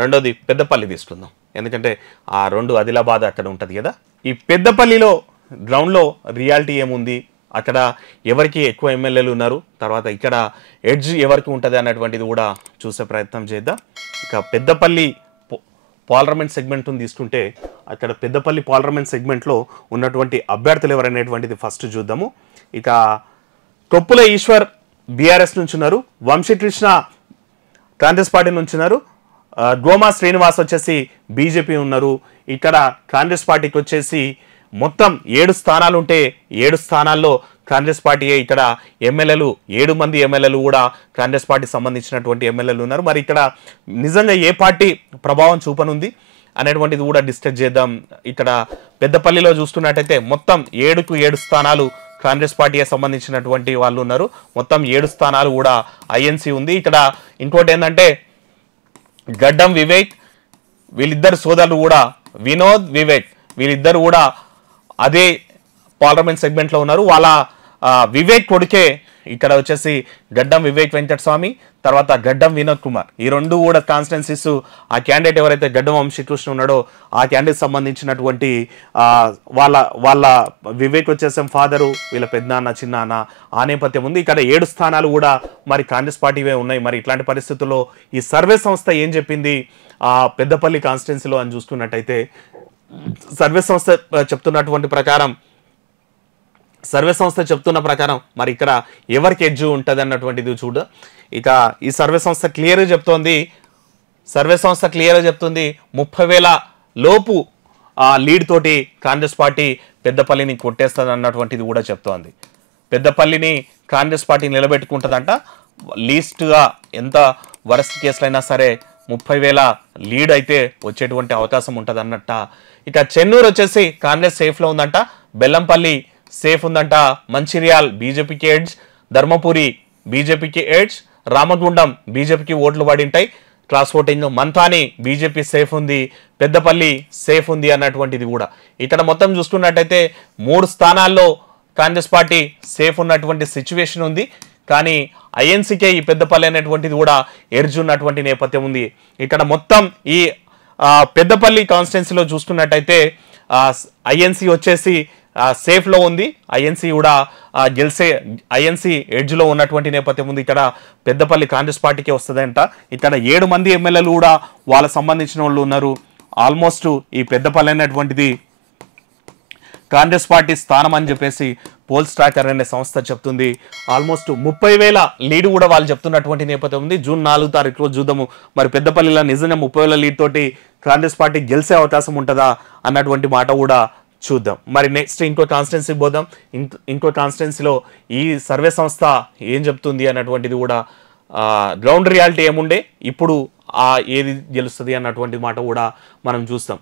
రెండోది పెద్దపల్లి తీసుకుందాం, ఎందుకంటే ఆ రెండు ఆదిలాబాద్ అక్కడ ఉంటుంది కదా. ఈ పెద్దపల్లిలో గ్రౌండ్లో రియాలిటీ ఏముంది, అక్కడ ఎవరికి ఎక్కువ ఎమ్మెల్యేలు ఉన్నారు, తర్వాత ఇక్కడ ఎడ్జ్ ఎవరికి ఉంటుంది అన్నటువంటిది కూడా చూసే ప్రయత్నం చేద్దాం. ఇక పెద్దపల్లి పార్లమెంట్ సెగ్మెంట్ను తీసుకుంటే అక్కడ పెద్దపల్లి పార్లమెంట్ సెగ్మెంట్లో ఉన్నటువంటి అభ్యర్థులు ఎవరనేటువంటిది ఫస్ట్ చూద్దాము. ఇక కొప్పుల ఈశ్వర్ బీఆర్ఎస్ నుంచి ఉన్నారు, వంశీకృష్ణ కాంగ్రెస్ పార్టీ నుంచి ఉన్నారు, గోమా శ్రీనివాస్ వచ్చేసి బీజేపీ ఉన్నారు. ఇక్కడ కాంగ్రెస్ పార్టీకి వచ్చేసి మొత్తం 7 స్థానాలు ఉంటే 7 స్థానాల్లో కాంగ్రెస్ పార్టీయే. ఇక్కడ ఎమ్మెల్యేలు 7 మంది ఎమ్మెల్యేలు కూడా కాంగ్రెస్ పార్టీకి సంబంధించినటువంటి ఎమ్మెల్యేలు ఉన్నారు. మరి ఇక్కడ నిజంగా ఏ పార్టీ ప్రభావం చూపనుంది అనేటువంటిది కూడా డిస్కస్ చేద్దాం. ఇక్కడ పెద్దపల్లిలో చూస్తున్నట్టయితే మొత్తం 7కు 7 స్థానాలు కాంగ్రెస్ పార్టీకి సంబంధించినటువంటి వాళ్ళు ఉన్నారు. మొత్తం 7 స్థానాలు కూడా ఐఎన్సీ ఉంది. ఇక్కడ ఇంకోటి ఏంటంటే గడ్డం వివేక్, వీళ్ళిద్దరు సోదరులు కూడా వినోద్ వివేక్, వీళ్ళిద్దరు కూడా అదే పార్లమెంట్ సెగ్మెంట్లో ఉన్నారు. వాళ్ళ వివేక్ కొడుకే ఇక్కడ వచ్చేసి గడ్డం వివేక్ వెంకటస్వామి, తర్వాత గడ్డం వినోద్ కుమార్. ఈ రెండు కూడా కాన్స్టిట్యున్సీస్ ఆ క్యాండిడేట్ ఎవరైతే గడ్డం వంశీకృష్ణ ఉన్నాడో ఆ క్యాండిడేట్ సంబంధించినటువంటి వాళ్ళ వివేక్ వచ్చేసి ఫాదరు, వీళ్ళ పెద్దనాన్న చిన్నాన్న ఆ నేపథ్యం ఉంది. ఇక్కడ 7 స్థానాలు కూడా మరి కాంగ్రెస్ పార్టీవే ఉన్నాయి. మరి ఇట్లాంటి పరిస్థితుల్లో ఈ సర్వే సంస్థ ఏం చెప్పింది ఆ పెద్దపల్లి కాన్స్టిట్యున్సీలో అని చూసుకున్నట్టయితే సర్వే సంస్థ చెప్తున్న ప్రకారం మరి ఇక్కడ ఎవరికి ఎడ్జ్ ఉంటుంది అన్నటువంటిది చూడ. ఇక ఈ సర్వే సంస్థ క్లియర్గా చెప్తోంది 30,000 లోపు లీడ్ తోటి కాంగ్రెస్ పార్టీ పెద్దపల్లిని కొట్టేస్తుంది అన్నటువంటిది కూడా చెప్తోంది. పెద్దపల్లిని కాంగ్రెస్ పార్టీ నిలబెట్టుకుంటుందంట. లీస్ట్గా ఎంత వరస్ట్ కేసులైనా సరే 30,000 లీడ్ అయితే వచ్చేటువంటి అవకాశం ఉంటుంది అన్నట్ట. ఇక చెన్నూరు వచ్చేసి కాంగ్రెస్ సేఫ్లో ఉందంట, బెల్లంపల్లి సేఫ్ ఉందంట, మంచిర్యాల్ బీజేపీకి ఎడ్జ్, ధర్మపురి బీజేపీకి ఎడ్జ్, రామగుండం బీజేపీకి ఓట్లు పడింటాయి cross voting, Manthani BJP safe ఉంది, పెద్దపల్లి సేఫ్ ఉంది అన్నటువంటిది కూడా. ఇక్కడ మొత్తం చూసుకున్నట్టయితే 3 స్థానాల్లో కాంగ్రెస్ పార్టీ సేఫ్ ఉన్నటువంటి సిచ్యువేషన్ ఉంది. కానీ ఐఎన్సీకే ఈ పెద్దపల్లి అనేటువంటిది కూడా ఎడ్జ్ ఉన్నటువంటి నేపథ్యం ఉంది. ఇక్కడ మొత్తం ఈ పెద్దపల్లి కాన్స్టిట్యున్సీలో చూసుకున్నట్టయితే ఐఎన్సీ వచ్చేసి సేఫ్లో ఉంది, ఐఎన్సీ కూడా ఐఎన్సీ ఎడ్జ్లో ఉన్నటువంటి నేపథ్యం ఉంది. ఇక్కడ పెద్దపల్లి కాంగ్రెస్ పార్టీకి వస్తుందంట. ఇక్కడ 7 మంది ఎమ్మెల్యేలు కూడా వాళ్ళకి సంబంధించిన వాళ్ళు ఉన్నారు. ఆల్మోస్ట్ ఈ పెద్దపల్లి అనేటువంటిది కాంగ్రెస్ పార్టీ స్థానం అని చెప్పేసి పోల్స్ ట్రాకర్ అనే సంస్థ చెప్తుంది. ఆల్మోస్ట్ 30,000 లీడ్ కూడా వాళ్ళు చెప్తున్నటువంటి నేపథ్యం ఉంది. జూన్ 4 తారీఖు రోజు చూద్దాము మరి పెద్దపల్లిలో నిజంగా 30,000 లీడ్ తోటి కాంగ్రెస్ పార్టీ గెలిచే అవకాశం ఉంటుందా అన్నటువంటి మాట కూడా చూద్దాం. మరి నెక్స్ట్ ఇంకో కాన్స్టిట్యున్సీకి పోదాం. ఇంకో కాన్స్టిట్యున్సీలో ఈ సర్వే సంస్థ ఏం చెప్తుంది అన్నటువంటిది కూడా గ్రౌండ్ రియాలిటీ ఏముండే ఇప్పుడు ఏది గెలుస్తుంది అన్నటువంటి మాట కూడా మనం చూస్తాం.